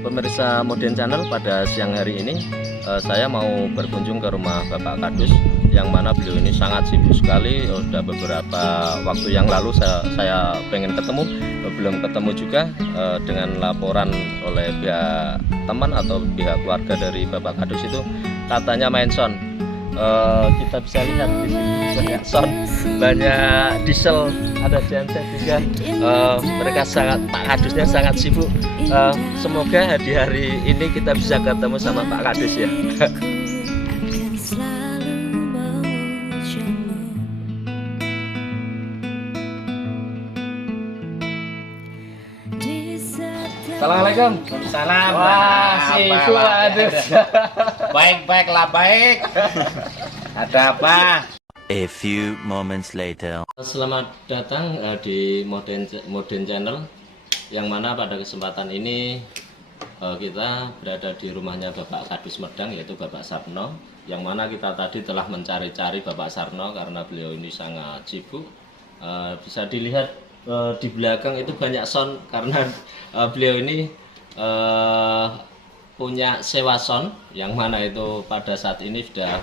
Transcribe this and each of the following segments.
Pemirsa Moden Channel, pada siang hari ini saya mau berkunjung ke rumah Bapak Kadus, yang mana beliau ini sangat sibuk sekali. Sudah beberapa waktu yang lalu saya pengen ketemu, belum ketemu juga. Dengan laporan oleh pihak teman atau pihak keluarga dari Bapak Kadus itu katanya main sound. Kita bisa lihat di sini banyak sound, banyak diesel, ada genset juga. Mereka Pak Kadusnya sangat sibuk. Semoga di hari ini kita bisa ketemu sama Pak Kadus ya. Assalamualaikum. Salam. Wah, sibuk aduh. Baik lah baik. Ada apa? A few moments later. Selamat datang di Moden Channel, yang mana pada kesempatan ini kita berada di rumahnya Bapak Kadus Medang, yaitu Bapak Sarno, yang mana kita tadi telah mencari-cari Bapak Sarno karena beliau ini sangat sibuk. Bisa dilihat di belakang itu banyak sound karena beliau ini punya sewa sound, yang mana itu pada saat ini sudah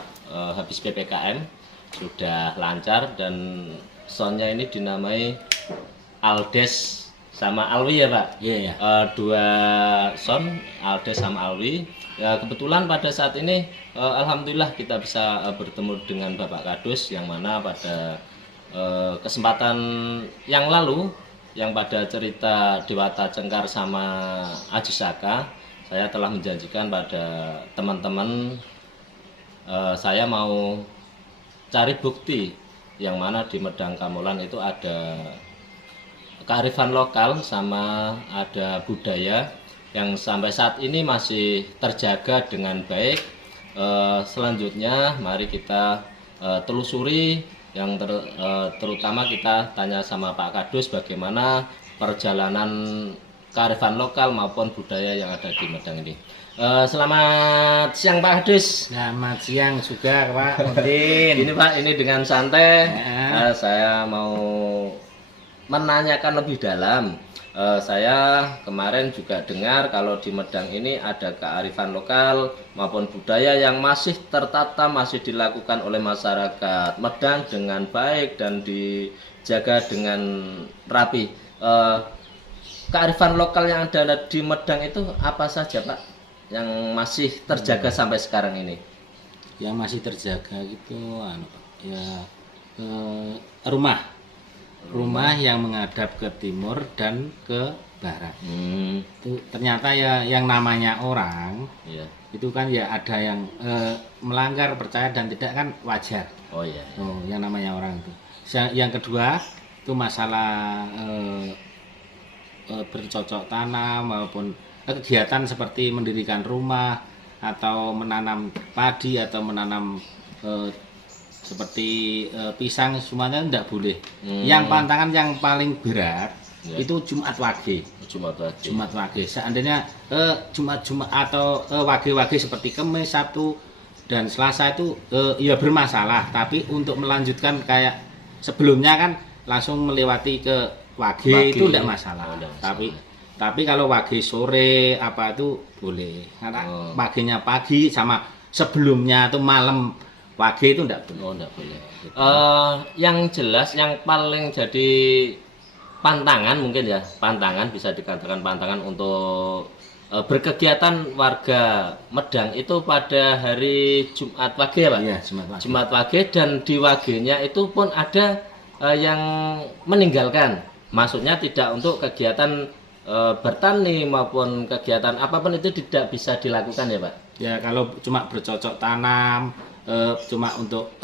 habis PPKM, sudah lancar, dan soundnya ini dinamai Aldes sama Alwi ya Pak? Iya. Dua sound, Aldes sama Alwi. Kebetulan pada saat ini alhamdulillah kita bisa bertemu dengan Bapak Kadus, yang mana pada kesempatan yang lalu, yang pada cerita Dewata Cengkar sama Ajusaka, saya telah menjanjikan pada teman-teman saya mau cari bukti yang mana di Medang Kamolan itu ada kearifan lokal sama ada budaya yang sampai saat ini masih terjaga dengan baik. Selanjutnya mari kita telusuri, yang terutama kita tanya sama Pak Kadus bagaimana perjalanan kearifan lokal maupun budaya yang ada di Medang ini. Selamat siang Pak Kadus. Selamat siang juga Pak Udin. Ini Pak, ini dengan santai Ya. saya mau menanyakan lebih dalam. Saya kemarin juga dengar kalau di Medang ini ada kearifan lokal maupun budaya yang masih tertata, masih dilakukan oleh masyarakat Medang dengan baik dan dijaga dengan rapi. Kearifan lokal yang ada di Medang itu apa saja Pak yang masih terjaga sampai sekarang ini? Yang masih terjaga gitu rumah yang menghadap ke timur dan ke barat. Itu ternyata ya yang namanya orang, Iya. itu kan ya ada yang melanggar percaya dan tidak, kan wajar. Oh iya. Oh, yang namanya orang itu. Yang kedua itu masalah bercocok tanam maupun kegiatan seperti mendirikan rumah atau menanam padi atau menanam seperti pisang, semuanya tidak boleh. Yang pantangan yang paling berat Ya. itu Jumat Wage. Jumat Wage. Jumat Wage. Seandainya Jumat atau Wage-wage seperti Kamis, Sabtu dan Selasa itu ya bermasalah. Tapi untuk melanjutkan kayak sebelumnya kan langsung melewati ke Wage itu tidak masalah. Oh, tidak masalah. Tapi kalau Wage sore apa itu boleh. Karena Wagenya pagi sama sebelumnya itu malam Wage itu enggak boleh. Oh, enggak boleh. Yang jelas yang paling jadi pantangan, mungkin ya, pantangan bisa dikatakan pantangan untuk berkegiatan warga Medang itu pada hari Jumat Wage ya Pak? Iya, Jumat Wage. Jumat Wage, dan di Wagenya itu pun ada yang meninggalkan. Maksudnya tidak untuk kegiatan bertani maupun kegiatan apapun itu tidak bisa dilakukan ya Pak? Ya kalau cuma bercocok tanam, cuma untuk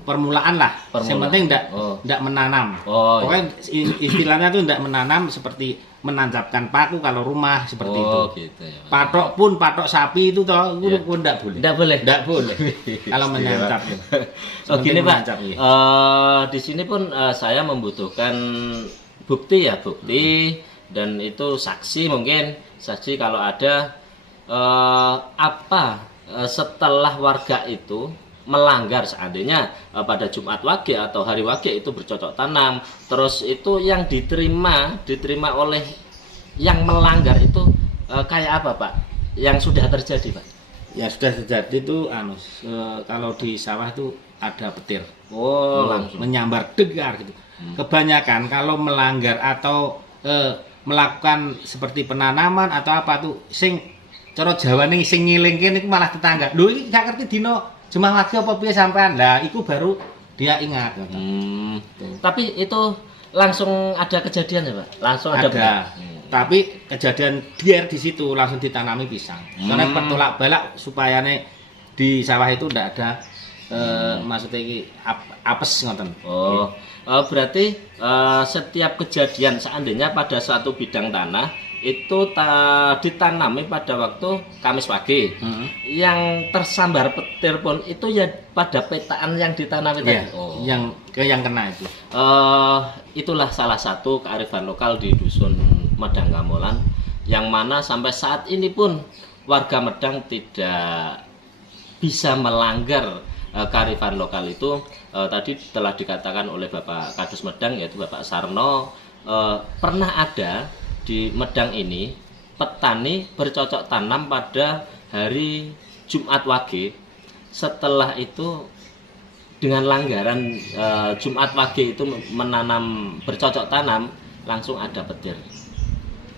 permulaan lah. Yang penting enggak menanam. Oh, pokoknya istilahnya tuh enggak menanam, seperti menancapkan paku kalau rumah seperti itu. Gitu ya, Pak. Patok sapi itu toh pun enggak boleh. Enggak boleh. Enggak boleh. Kalau menancap. Oh gini Pak. Menancap, iya. Di sini pun saya membutuhkan bukti ya, dan itu saksi, mungkin saksi kalau ada setelah warga itu melanggar, seandainya pada Jumat Wage atau hari Wage itu bercocok tanam, terus itu yang diterima oleh yang melanggar itu kayak apa Pak yang sudah terjadi Pak? Ya sudah terjadi itu kalau di sawah itu ada petir. Oh, langsung Menyambar degar gitu. Kebanyakan kalau melanggar atau melakukan seperti penanaman atau apa tuh sing cara Jawane sing ngilingke niku malah tetangga. Lho iki gak ngerti dino jemah lagi apa piye sampean. Lah iku baru dia ingat. Tapi itu langsung ada kejadian ya Pak? Langsung ada. Tapi kejadian biar di situ langsung ditanami pisang. Karena bertolak balak supaya di sawah itu ndak ada maksudnya ini apes ngoten. Oh, berarti setiap kejadian seandainya pada suatu bidang tanah itu ditanami pada waktu Kamis pagi. Yang tersambar petir pun itu ya pada petaan yang ditanami tadi. Oh. Yang kena itu. Itulah salah satu kearifan lokal di dusun Medang Gamolan yang mana sampai saat ini pun warga Medang tidak bisa melanggar kearifan lokal itu. Tadi telah dikatakan oleh Bapak Kadus Medang yaitu Bapak Sarno, pernah ada di Medang ini petani bercocok tanam pada hari Jumat Wage. Setelah itu dengan langgaran Jumat Wage itu menanam bercocok tanam langsung ada petir.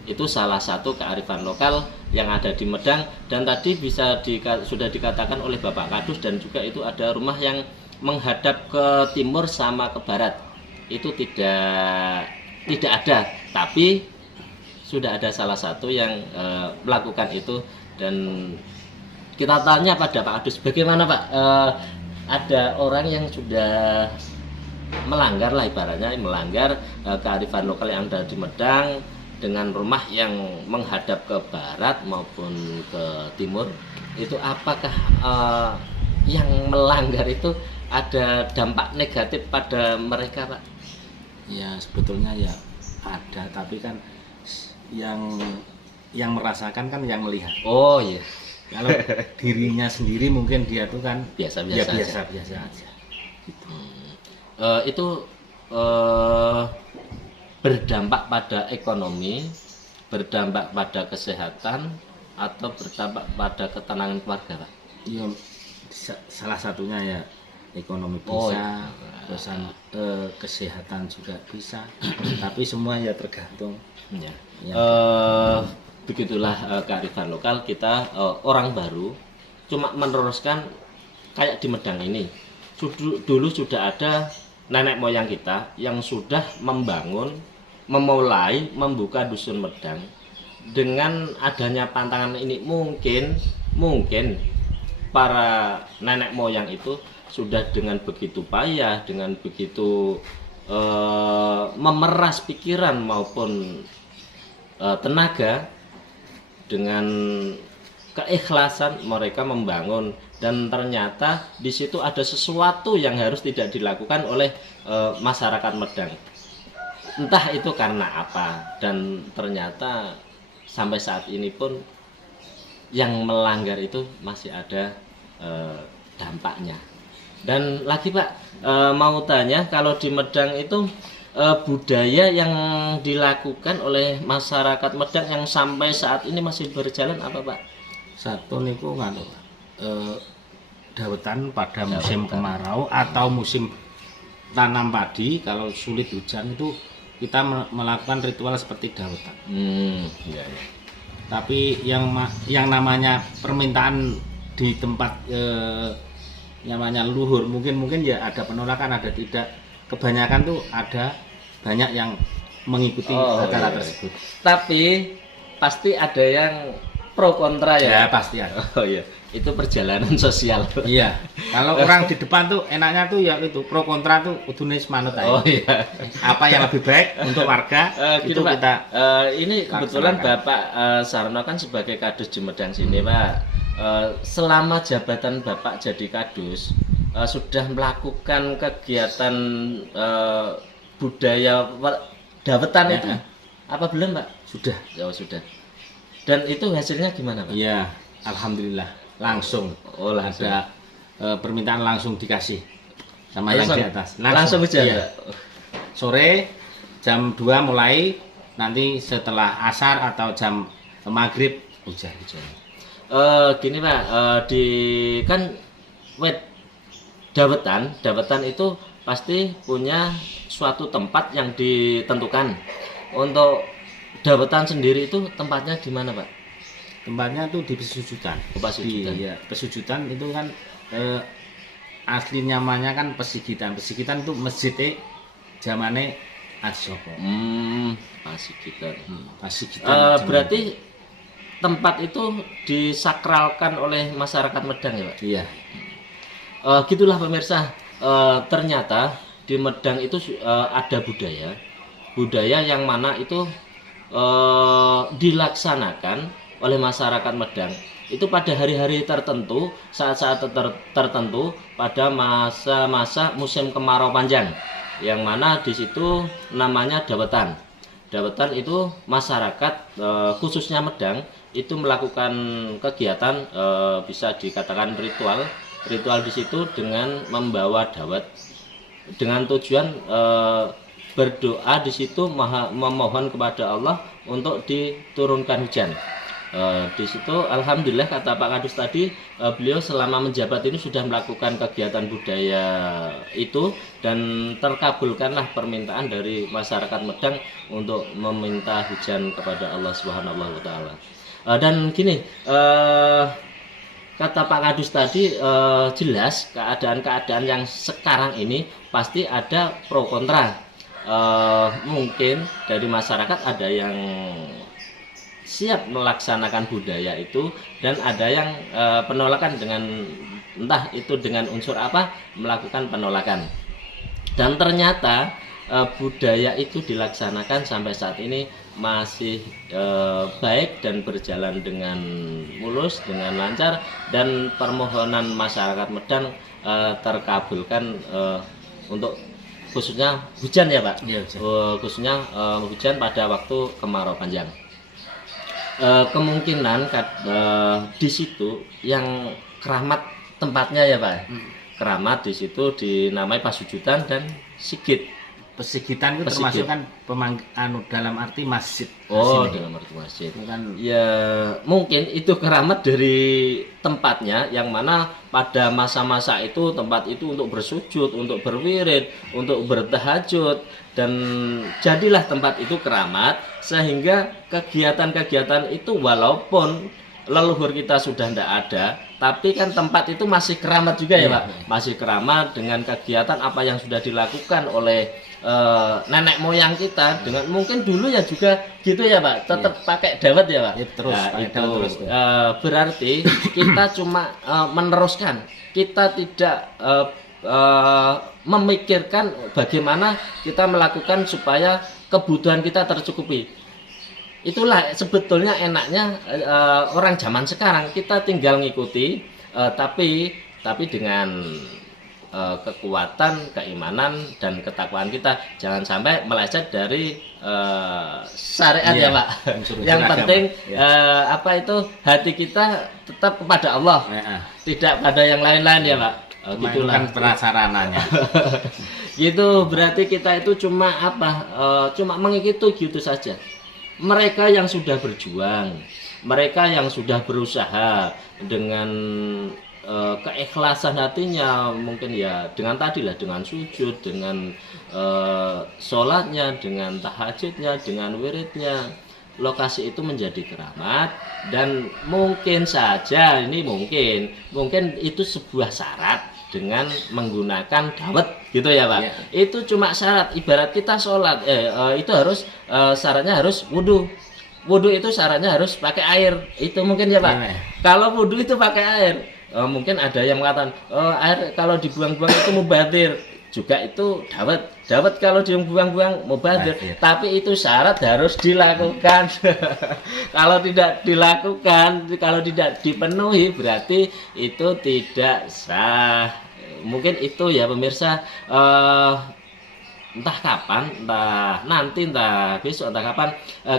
Itu salah satu kearifan lokal yang ada di Medang, dan tadi sudah dikatakan oleh Bapak Kadus dan juga itu ada rumah yang menghadap ke timur sama ke barat. Itu tidak ada, tapi sudah ada salah satu yang melakukan itu, dan kita tanya pada Pak Kadus bagaimana Pak, ada orang yang sudah melanggar lah ibaratnya melanggar kearifan lokal yang ada di Medang dengan rumah yang menghadap ke barat maupun ke timur, itu apakah yang melanggar itu ada dampak negatif pada mereka Pak? Ya sebetulnya ya ada, tapi kan yang merasakan kan yang melihat. Oh iya. Kalau dirinya sendiri mungkin dia tuh kan biasa-biasa aja. Gitu. Itu berdampak pada ekonomi, berdampak pada kesehatan, atau berdampak pada ketenangan keluarga Pak? Iya, salah satunya ya ekonomi bisa, terus kesehatan juga bisa, tapi semua ya tergantung. Ya. Begitulah kearifan lokal kita, orang baru cuma meneruskan kayak di Medang ini. Dulu sudah ada nenek moyang kita yang sudah memulai membuka dusun Medang. Dengan adanya pantangan ini mungkin para nenek moyang itu sudah dengan begitu payah, dengan begitu memeras pikiran maupun tenaga, dengan keikhlasan mereka membangun, dan ternyata di situ ada sesuatu yang harus tidak dilakukan oleh masyarakat Medang. Entah itu karena apa, dan ternyata sampai saat ini pun yang melanggar itu masih ada dampaknya. Dan lagi Pak, mau tanya, kalau di Medang itu budaya yang dilakukan oleh masyarakat Medang yang sampai saat ini masih berjalan apa Pak? Satu niku dawetan pada musim kemarau atau musim tanam padi. Kalau sulit hujan itu kita melakukan ritual seperti dawetan. Ya. Tapi yang namanya permintaan di tempat namanya leluhur mungkin ya ada penolakan, ada tidak. Kebanyakan tuh ada banyak yang mengikuti acara tersebut. Tapi pasti ada yang pro kontra ya. Ya pasti ada. Oh iya, itu perjalanan sosial. Iya. Kalau orang di depan tuh enaknya tuh ya itu pro kontra tuh kudune semanut aja. Oh iya. Apa yang lebih baik untuk warga itu Pak, kita. ini kebetulan Bapak Sarno kan sebagai Kadus di Medang sini Pak. Selama jabatan Bapak jadi Kadus, sudah melakukan kegiatan budaya dawetan itu apa belum Pak? Sudah. Ya sudah. Dan itu hasilnya gimana Pak? Iya, alhamdulillah langsung. Oh langsung. Ada permintaan langsung dikasih sama yang di atas. Langsung aja. Iya. Sore jam 2 mulai, nanti setelah asar atau jam maghrib hujan. Gini Pak, di kan wet dawetan itu pasti punya suatu tempat yang ditentukan. Untuk dawetan sendiri itu tempatnya di mana Pak? Tempatnya tuh di Pesujutan. Pesujutan. Iya, Pesujutan itu kan asli namanya kan Pesigitan. Pesigitan itu masjidnya zamane Asoko. Pasigitan. Pesigitan. Berarti tempat itu disakralkan oleh masyarakat Medang ya Pak? Iya. Gitulah pemirsa. Ternyata di Medang itu ada budaya yang mana itu dilaksanakan oleh masyarakat Medang itu pada hari-hari tertentu, saat-saat tertentu pada masa-masa musim kemarau panjang, yang mana di situ namanya dawetan. Dawetan itu masyarakat khususnya Medang itu melakukan kegiatan bisa dikatakan ritual di situ dengan membawa dawet dengan tujuan berdoa di situ memohon kepada Allah untuk diturunkan hujan. Di situ alhamdulillah kata Pak Kadus tadi, beliau selama menjabat ini sudah melakukan kegiatan budaya itu dan terkabulkanlah permintaan dari masyarakat Medang untuk meminta hujan kepada Allah Subhanahu wa taala. Dan gini, kata Pak Kadus tadi, jelas keadaan-keadaan yang sekarang ini pasti ada pro kontra. Mungkin dari masyarakat ada yang siap melaksanakan budaya itu dan ada yang penolakan dengan entah itu dengan unsur apa melakukan penolakan. Dan ternyata budaya itu dilaksanakan sampai saat ini masih baik dan berjalan dengan mulus, dengan lancar, dan permohonan masyarakat Medang terkabulkan untuk khususnya hujan ya Pak, Ya, khususnya hujan pada waktu kemarau panjang. Kemungkinan di situ yang keramat tempatnya ya Pak, keramat di situ dinamai Pasujutan dan Sigit. Pesigitan itu termasuk kan dalam arti masjid. Oh, Masjid. dalam arti masjid. Itu kan Ya, mungkin itu keramat dari tempatnya yang mana pada masa-masa itu tempat itu untuk bersujud, untuk berwirid, untuk bertahajud, dan jadilah tempat itu keramat sehingga kegiatan-kegiatan itu walaupun leluhur kita sudah tidak ada, tapi kan tempat itu masih keramat juga ya Pak, masih keramat dengan kegiatan apa yang sudah dilakukan oleh nenek moyang kita, dengan mungkin dulu ya juga gitu ya Pak, tetap pakai dawet ya Pak. Ya, terus Nah, pakai itu dawet terus, berarti kita cuma meneruskan, kita tidak memikirkan bagaimana kita melakukan supaya kebutuhan kita tercukupi. Itulah sebetulnya enaknya orang zaman sekarang, kita tinggal ngikuti, tapi dengan kekuatan, keimanan, dan ketakwaan kita, jangan sampai meleset dari syariat ya Pak. Yang penting apa itu hati kita tetap kepada Allah, tidak pada yang lain-lain ya Pak. gitulah prasarananya. Gitu, berarti kita itu cuma cuma mengikuti gitu saja. Mereka yang sudah berjuang, mereka yang sudah berusaha dengan keikhlasan hatinya, mungkin ya dengan tadilah, dengan sujud, dengan sholatnya, dengan tahajudnya, dengan wiridnya, lokasi itu menjadi keramat. Dan mungkin saja ini mungkin itu sebuah syarat dengan menggunakan dawet gitu ya Pak. Ya. Itu cuma syarat, ibarat kita sholat itu harus syaratnya harus wudhu. Wudhu itu syaratnya harus pakai air, itu mungkin ya Pak. Ya. Kalau wudhu itu pakai air, mungkin ada yang mengatakan air kalau dibuang-buang itu mubazir, juga itu dawet kalau dibuang-buang mubazir, tapi itu syarat harus dilakukan. Kalau tidak dilakukan, kalau tidak dipenuhi, berarti itu tidak sah. Mungkin itu ya pemirsa, entah kapan, entah nanti, entah besok, entah kapan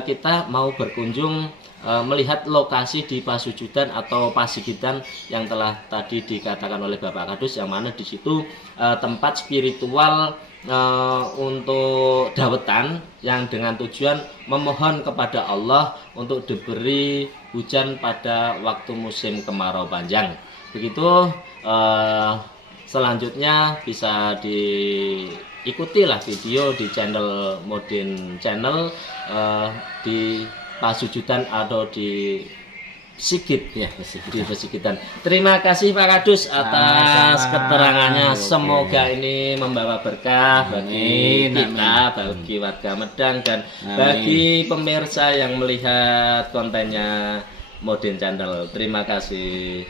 kita mau berkunjung melihat lokasi di Pasujudan atau Pasigitan yang telah tadi dikatakan oleh Bapak Kadus, yang mana di situ tempat spiritual untuk dawetan yang dengan tujuan memohon kepada Allah untuk diberi hujan pada waktu musim kemarau panjang. Begitu, selanjutnya bisa diikutilah video di channel Modin Channel di Pasujudan atau di Sigit ya, di Pasigitan. Terima kasih Pak Kadus atas keterangannya. Semoga ini membawa berkah bagi kita, bagi warga Medang, dan bagi pemirsa yang melihat kontennya Modin Channel. Terima kasih.